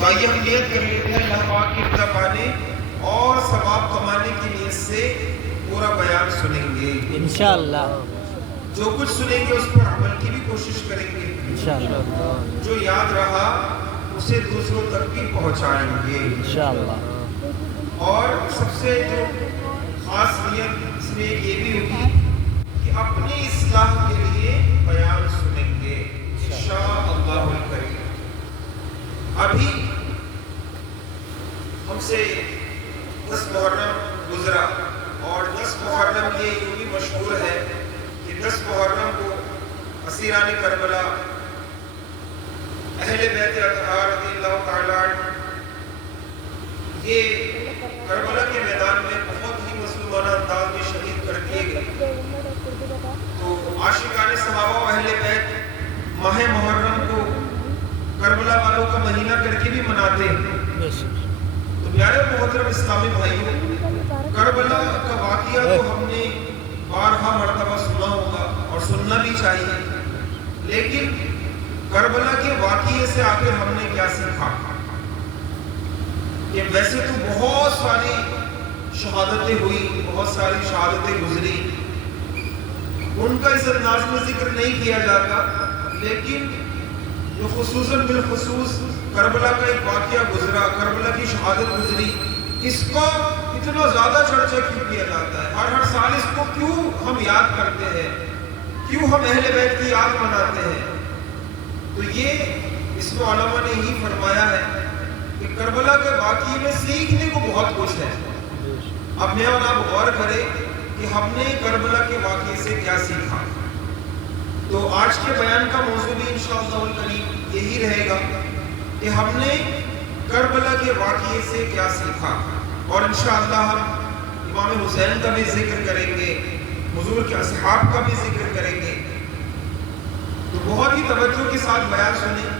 تو آئیے ہم نیت کر لیتے ہیں اللہ پاک کی رضا پانے اور ثواب کمانے کی نیت سے پورا بیان سنیں گے انشاءاللہ. جو کچھ سنیں گے اس پر عمل کی بھی کوشش کریں گے انشاءاللہ. جو یاد رہا اسے دوسروں تک بھی پہنچائیں گے انشاءاللہ. اور سب سے جو خاص نیت اس میں یہ بھی ہوگی کہ اپنی اصلاح کے لیے بیان سنیں گے انشاءاللہ الکریم. ابھی ہم سے 10 محرم گزرا اور 10 محرم یہ یوں بھی مشہور ہے کہ 10 محرم کو اسیران کربلا اہل بیت اطہار رضی اللہ تعالیٰ عنہ یہ کربلا کے میدان میں بہت ہی مسلمانہ انداز میں شہید کر دیے گئے. تو عاشقان صحابہ و اہل بیت ماہ محرم کو کربلا والوں کا مہینہ کر کے بھی مناتے ہیں. تو پیارے محترم اسلامی بھائیوں، کربلا کا واقعہ تو ہم نے بارہا مرتبہ سنا ہوگا اور سننا بھی چاہیے، لیکن کربلا کے واقعے سے آخر ہم نے کیا سیکھا؟ کہ ویسے تو بہت ساری شہادتیں ہوئی، بہت ساری شہادتیں گزری، ان کا اس انداز میں ذکر نہیں کیا جاتا، لیکن جو خصوصاً بالخصوص کربلا کا ایک واقعہ گزرا، کربلا کی شہادت گزری، اس کا اتنا زیادہ چرچا کیوں کیا جاتا ہے؟ ہر سال اس کو کیوں ہم یاد کرتے ہیں؟ کیوں ہم اہل بیت کی یاد مناتے ہیں؟ تو یہ اس میں علماء نے ہی فرمایا ہے کہ کربلا کے واقعے میں سیکھنے کو بہت کچھ ہے. اب میں اور آپ غور کریں کہ ہم نے کربلا کے واقعے سے کیا سیکھا. تو آج کے بیان کا موضوع بھی انشاءاللہ الکریم یہی رہے گا کہ ہم نے کربلا کے واقعے سے کیا سیکھا، اور انشاءاللہ ہم امام حسین کا بھی ذکر کریں گے، حضور کے اصحاب کا بھی ذکر کریں گے. تو بہت ہی توجہ کے ساتھ بیان سنیں،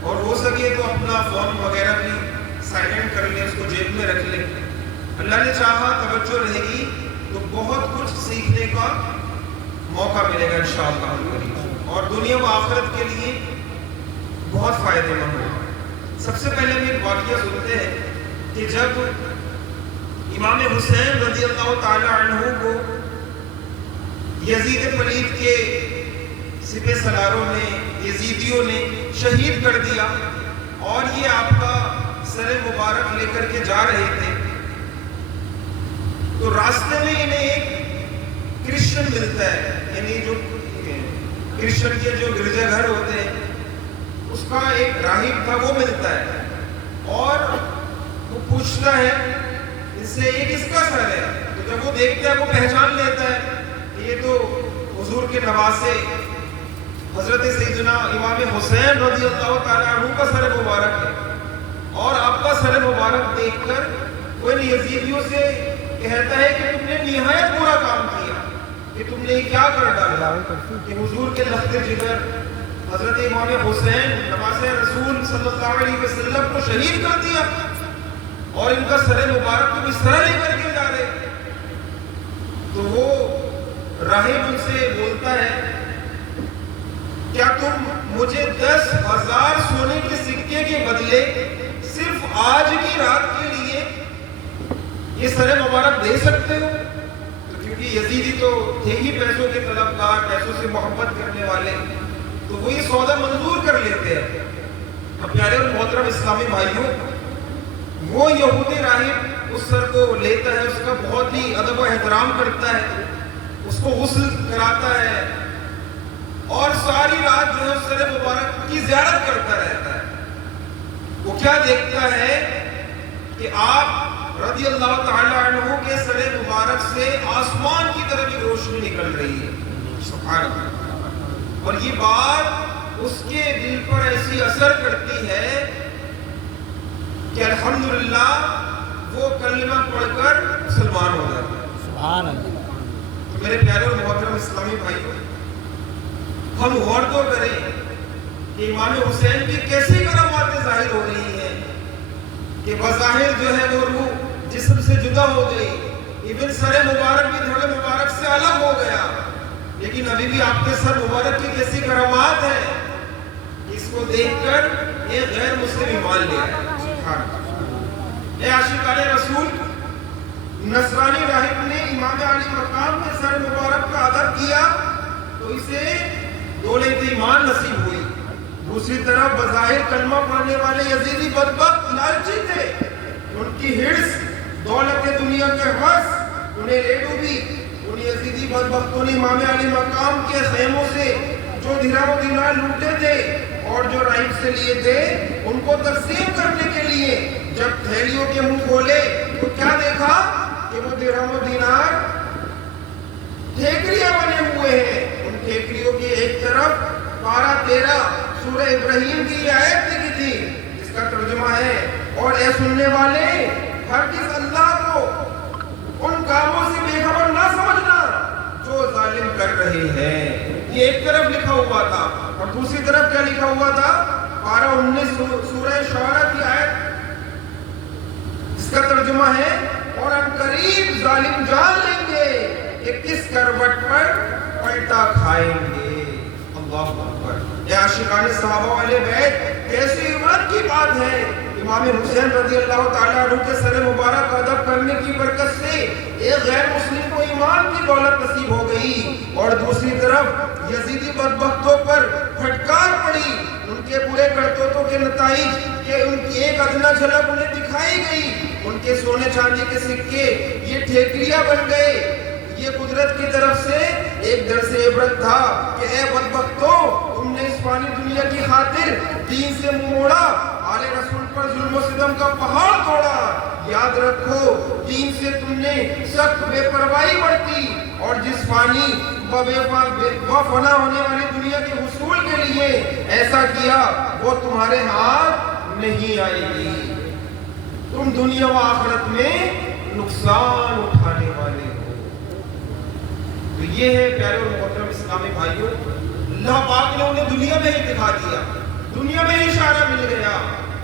اور ہو سکے تو اپنا فون وغیرہ بھی سائلنٹ کر لیں، اس کو جیب میں رکھ لیں. اللہ نے چاہا توجہ رہے گی تو بہت کچھ سیکھنے کا موقع ملے گا انشاءاللہ، اور دنیا و آخرت کے لیے بہت فائدہ مند ہوگا. سب سے پہلے ہم ایک واقعہ سنتے ہیں کہ جب امام حسین رضی اللہ تعالی عنہ کو یزید پلید کے سپہ سالاروں نے، یزیدیوں نے شہید کر دیا، اور یہ آپ کا سر مبارک لے کر کے جا رہے تھے، تو راستے میں انہیں ایک کرسچن ملتا ہے، یعنی جو کرسچن کے جو گرجا گھر ہوتے ہیں اس کا ایک راہب تھا، وہ ملتا ہے، اور وہ پوچھتا ہے اس سے یہ کس کا سر ہے. تو جب وہ دیکھتا ہے وہ پہچان لیتا ہے کہ یہ تو حضور کے نواسے حضرت سیدنا امام حسین رضی اللہ تعالیٰ عنہ کا سر مبارک ہے. اور آپ کا سر مبارک دیکھ کر وہ ان یزیدیوں سے کہتا ہے کہ تم نے نہایت برا کام کیا، کہ تم نے کیا کر ڈالا کہ حضور کے لخت جگر حضرت امام حسین نواسے رسول صلی اللہ علیہ وسلم کو شہید کر دیا، اور ان کا سر مبارک کو اس طرح لے کر کے جا رہے. تو وہ راہب ان سے بولتا ہے کیا تم مجھے 10,000 سونے کے سکے کے بدلے صرف آج کی رات کے لیے یہ سر مبارک دے سکتے ہو؟ تو کیونکہ یزیدی تو تھے ہی پیسوں کے طلبگار، پیسوں سے محبت کرنے والے، تو وہ یہ سودا منظور کر لیتے ہیں. اب پیارے اور محترم اسلامی بھائیوں، وہ یہودی راہب اس سر کو لیتا ہے، اس کا بہت ہی ادب و احترام کرتا ہے، اس کو غسل کراتا ہے، اور ساری رات جو ہے اس سر مبارک کی زیارت کرتا رہتا ہے. وہ کیا دیکھتا ہے کہ آپ رضی اللہ تعالی عنہ کے سر مبارک سے آسمان کی طرف ایک روشنی نکل رہی ہے. سبحان اللہ. اور یہ بات اس کے دل پر ایسی اثر کرتی ہے کہ الحمدللہ وہ کلمہ پڑھ کر مسلمان ہو جاتا ہے. سبحان اللہ. تو میرے پیارے اور محترم اسلامی بھائیوں، ہم غور تو کریں کہ امام حسین کی کیسی کراماتیں ظاہر ہو رہی ہیں کہ بظاہر جو ہے وہ روح جسم سے جدا ہو گئی، ایون سر مبارک بھی دھڑ مبارک سے الگ ہو گیا، لیکن ابھی بھی آپ کے سر مبارک کی کیسی کرامات ہیں. اس کو دیکھ کر ایک غیر مسلم ایمان لے آئے. اے عاشقان رسول، نصرانی راہب نے امام علی مقام کے سر مبارک کا ادب کیا تو اسے دولت ایمان نصیب ہوئی. دوسری طرف بظاہر کلمہ پڑھنے والے یزیدی بدبخت لالچی تھے. ان کی ہرس دولت دنیا کے حوث انہیں لے ڈوبی. ان یزیدی بدبختوں نے امام علی مقام کے خیموں سے جو درہم و دینار لوٹے تھے اور جو راہب سے لیے تھے ان کو تقسیم کرنے کے لیے جب تھیلیوں کے منہ کھولے تو کیا دیکھا کہ وہ درہم و دینار ٹھیکریاں بنے ہوئے ہیں. ان ٹھیکریوں کی ایک طرف پارہ 13 سورہ ابراہیم کی یہ آیت لکھی تھی جس کا ترجمہ ہے، اور اے سننے والے، ہرگز اللہ کو ان کاموں سے بے خبر نہ سمجھنا جو ظالم کر رہے ہیں. یہ ایک طرف لکھا ہوا تھا اور دوسری طرف کیا لکھا ہوا تھا؟ پارہ 19 سورہ شعراء کی آیت اس کا ترجمہ ہے، اور ان قریب ظالم جان لیں گے کہ کس کروٹ پر پلٹا کھائیں گے. اللہ اکبر. اے عاشقان صحابہ والے بیت، کیسی عبرت کی بات ہے. امام حسین رضی اللہ تعالیٰ عنہ کے سر مبارک ادب کرنے کی برکت سے ایک غیر مسلم کو ایمان کی دولت نصیب ہو گئی اور دوسری طرف یزیدی بدبختوں پر پھٹکار پڑی. ان کے برے کرتوتوں کے نتائج کہ ان کی ایک ادنا جھلک انہیں دکھائی گئی. ان کے سونے چاندی کے سکے یہ ٹھیکریاں بن گئے. یہ قدرت کی طرف سے ایک درس عبرت تھا کہ اے بدبختوں، تم نے اس فانی دنیا کی خاطر دین سے منہ موڑا، آل رسول پر ظلم و ستم کا پہاڑ توڑا. یاد رکھو، دین سے تم نے سخت بے پرواہی برتی اور جس فانی و فنا ہونے والی دنیا کے حصول کے لیے ایسا کیا وہ تمہارے ہاتھ نہیں آئے گی. تم دنیا و آخرت میں نقصان اٹھانے والے ہو. تو یہ ہے پیارے اور محترم اسلامی بھائیوں، اللہ پاک نے انہیں دنیا میں ہی دکھا دیا، دنیا میں ہی اشارہ مل گیا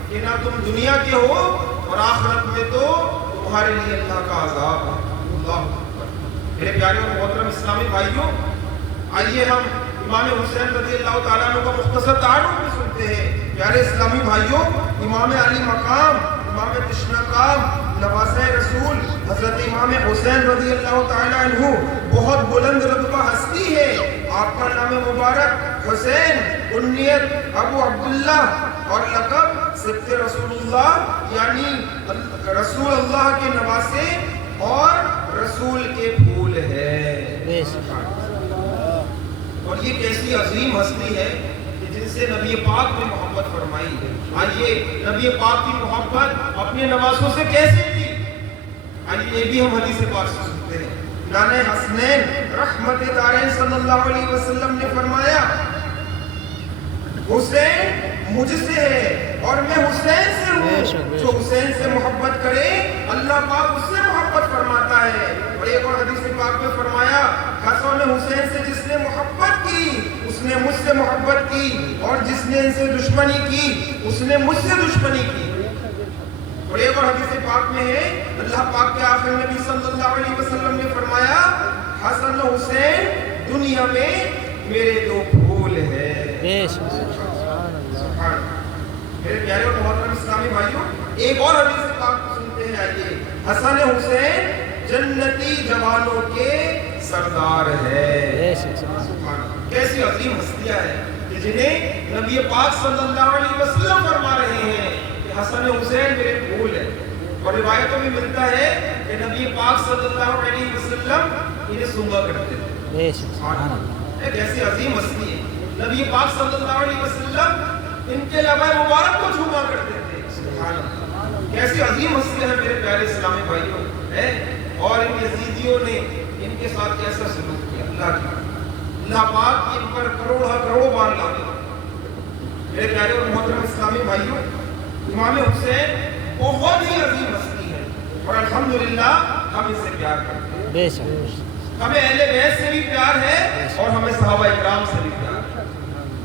کہ نہ تم دنیا کے ہو اور آخرت میں تو تمہارے لیے اللہ کا عذاب ہے. اللہ اکبر. میرے پیارے اور محترم اسلامی بھائیوں، آئیے ہم امام حسین رضی اللہ تعالیٰ عنہ کا مختصر تعارف بھی سنتے ہیں. پیارے اسلامی بھائیوں، امام علی مقام، امام تشنا کام، نواسہ رسول حضرت امام حسین رضی اللہ تعالیٰ عنہ بہت بلند رتبہ ہستی ہے. آپ کا نام مبارک حسین، کنیت ابو عبداللہ اور لقب سبط رسول اللہ، یعنی رسول اللہ کے نواسے اور رسول کے پھول ہے. اور یہ کیسی عظیم ہستی ہے کہ جن سے نبی پاک نے محبت فرمائی ہے. آئیے نبی پاک کی محبت اپنے نواسوں سے کیسے کی، آئیے یہ بھی ہم حدیث پاک سے سنتے ہیں. نانے حسنین رحمت دارین صلی اللہ علیہ وسلم نے فرمایا، حسین مجھ سے ہے اور میں حسین سے ہوں. جو حسین سے محبت کرے اللہ پاک اس سے محبت فرماتا ہے. اور ایک اور حدیث پاک میں فرمایا، حسن حسین سے جس نے محبت کی اس نے مجھ سے محبت کی، اور جس نے ان سے دشمنی کی اس نے مجھ سے دشمنی کی. اور ایک اور حدیث پاک میں ہے، اللہ پاک کے آخر نبی صلی اللہ علیہ وسلم نے فرمایا، حسن و حسین دنیا میں میرے دو پھول ہیں. میرے پیارے اور محترم اسلامی بھائیوں، ایک اور حدیث پاک سنتے ہیں. آئیے، حسن حسین جنتی جوانوں کے سردار ہے. کیسی عظیم ہستیاں ہیں کہ جنہیں نبی پاک صلی اللہ علیہ وسلم فرما رہے ہیں کہ حسن حسین میرے پھول ہیں. اور روایتوں میں ملتا ہے کہ نبی پاک صلی اللہ علیہ وسلم انہیں سونگا کرتے تھے. ایک ایسی عظیم ہستی ہے. نبی پاک صلی اللہ علیہ وسلم ان کے لبائے مبارک کو جھوما کرتے تھے. سبحان اللہ. کیسی عظیم ہستی ہے میرے پیارے اسلامی بھائیوں. اور ان یزیدیوں نے ان کے ساتھ کیسا سلوک کیا. اللہ پاک ان پر کروڑوں بار لاتے. میرے پیارے اور محترم اسلامی بھائیوں، امام حسین بہت ہی عظیم ہستی ہے اور الحمدللہ ہم ان سے پیار کرتے ہیں. ہمیں اہل بیت سے بھی پیار ہے اور ہمیں صحابہ اکرام سے بھی پیار ہے.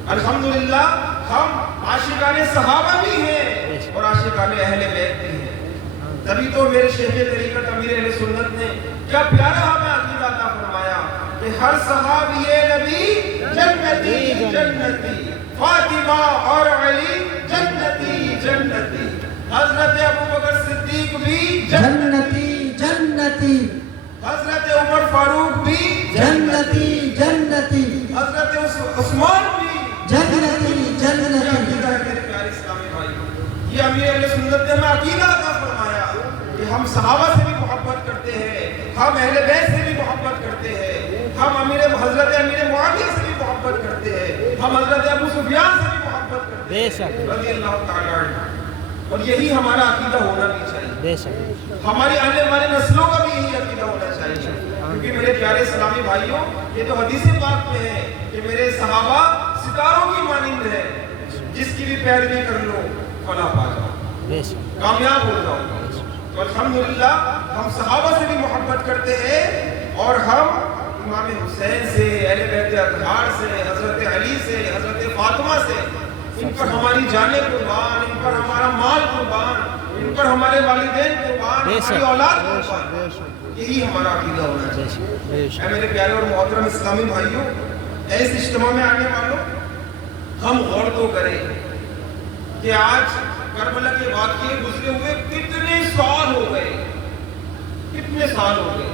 الحمدللہ ہم عاشقان صحابہ بھی ہیں اور عاشقان اہل بیت بھی ہیں. تبھی تو میرے شیخ طریقت امیر اہل سنت نے کیا پیارا ہمیں عقیدہ عطا فرمایا کہ ہر صحابی نبی جنتی جنتی، فاطمہ اور علی جنتی جنتی. حضرت ابو بکر صدیق بھی جنتی جنتی حضرت عمر فاروق بھی جنتی جنتی حضرت عثمان بھی جنتی یہ جنتی عقیدہ ہے میرے پیارے اسلامی بھائی. یہ امیر اہل سنت نے ہمیں عقیدہ عطا فرمایا کہ ہم صحابہ سے بھی محبت کرتے ہیں, ہم اہل بیت سے بھی محبت کرتے ہیں, ہم حضرت امیر معاویہ سے بھی محبت کرتے ہیں, ہم حضرت ابو سفیان سے بھی محبت کرتے بے ہیں شک. رضی اللہ تعالیٰ عنہ. اور یہی ہمارا عقیدہ ہونا بھی چاہیے, بے شک. ہماری آنے والے نسلوں کا بھی یہی عقیدہ ہونا چاہیے. کیونکہ میرے پیارے اسلامی بھائیوں, یہ تو حدیث پاک میں ہے کہ میرے صحابہ ستاروں کی مانند ہے, جس کی بھی پیروی کر لو فلاح پا جاؤ, بے شک. کامیاب ہو جاؤ. تو الحمدللہ ہم صحابہ سے بھی محبت کرتے ہیں, اور ہم امام حسین سے, اہل بیت اطہار سے, حضرت علی سے, حضرت فاطمہ سے, ان پر ہماری جانیں قربان, ان پر ہمارا مال قربان, ان پر ہمارے والدین قربان, بے ہماری شک. اولاد بے شک. قربان. بے شک. یہی ہمارا عقیدہ ہونا بے چاہیے. شک. بے اے شک. میرے پیارے اور محترم اسلامی بھائیوں, اس اجتماع میں آنے والوں, ہم غور تو کریں کہ آج کربلا کے واقعے گزرے ہوئے کتنے سال ہو گئے, کتنے سال ہو گئے,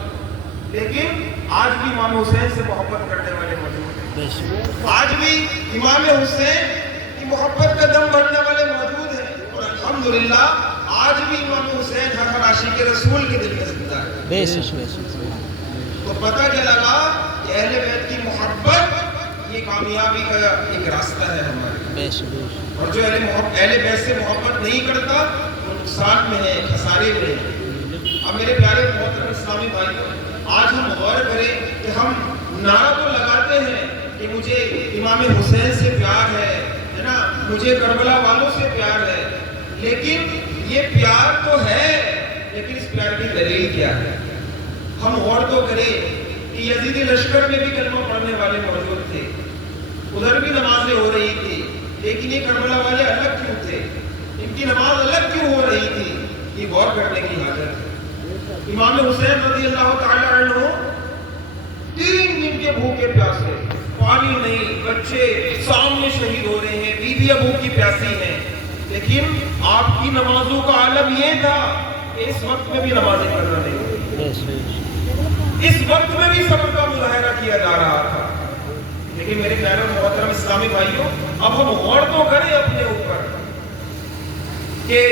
لیکن آج بھی امام حسین سے محبت کرنے والے موجود ہیں. بے شک. آج بھی امام حسین کی محبت کا دم بھرنے والے موجود ہیں, اور الحمدللہ آج بھی امام حسین ہر عاشق رسول کے دل میں زندہ ہے. بے شک. بے شک. تو پتہ کیا لگا کہ اہل بیت کی محبت یہ کامیابی کا ایک راستہ ہے ہمارے. بے شک. بے شک. اور جو اہل بیت سے محبت نہیں کرتا وہ نقصان میں ہے, خسارے میں ہے. اب میرے پیارے محترم اسلامی بھائیوں, آج ہم غور کریں کہ ہم نعرہ تو لگاتے ہیں کہ مجھے امام حسین سے پیار ہے نا, مجھے کربلا والوں سے پیار ہے, لیکن یہ پیار تو ہے, لیکن اس پیار کی دلیل کیا ہے؟ ہم غور تو کریں کہ یزیدی لشکر میں بھی کلمہ پڑھنے والے موجود تھے, ادھر بھی نمازیں ہو رہی تھی, لیکن یہ کربلا والے الگ کیوں تھے, ان کی نماز الگ کیوں ہو رہی تھی؟ یہ غور کرنے کی حاجت ہے. امام حسین رضی اللہ تعالی عنہ 3 دن کے بھوکے پیاسے, پانی نہیں, بچے سامنے شہید ہو رہے ہیں, بیویاں بھوکی پیاسی ہیں, لیکن آپ کی نمازوں کا عالم یہ تھا کہ اس وقت میں بھی نمازیں پڑھ رہے ہیں, بے شک. اس وقت میں بھی صبر کا مظاہرہ کیا جا رہا تھا. لیکن میرے پیارے محترم اسلامی بھائیوں, اب ہم غور تو کریں اپنے اوپر کہ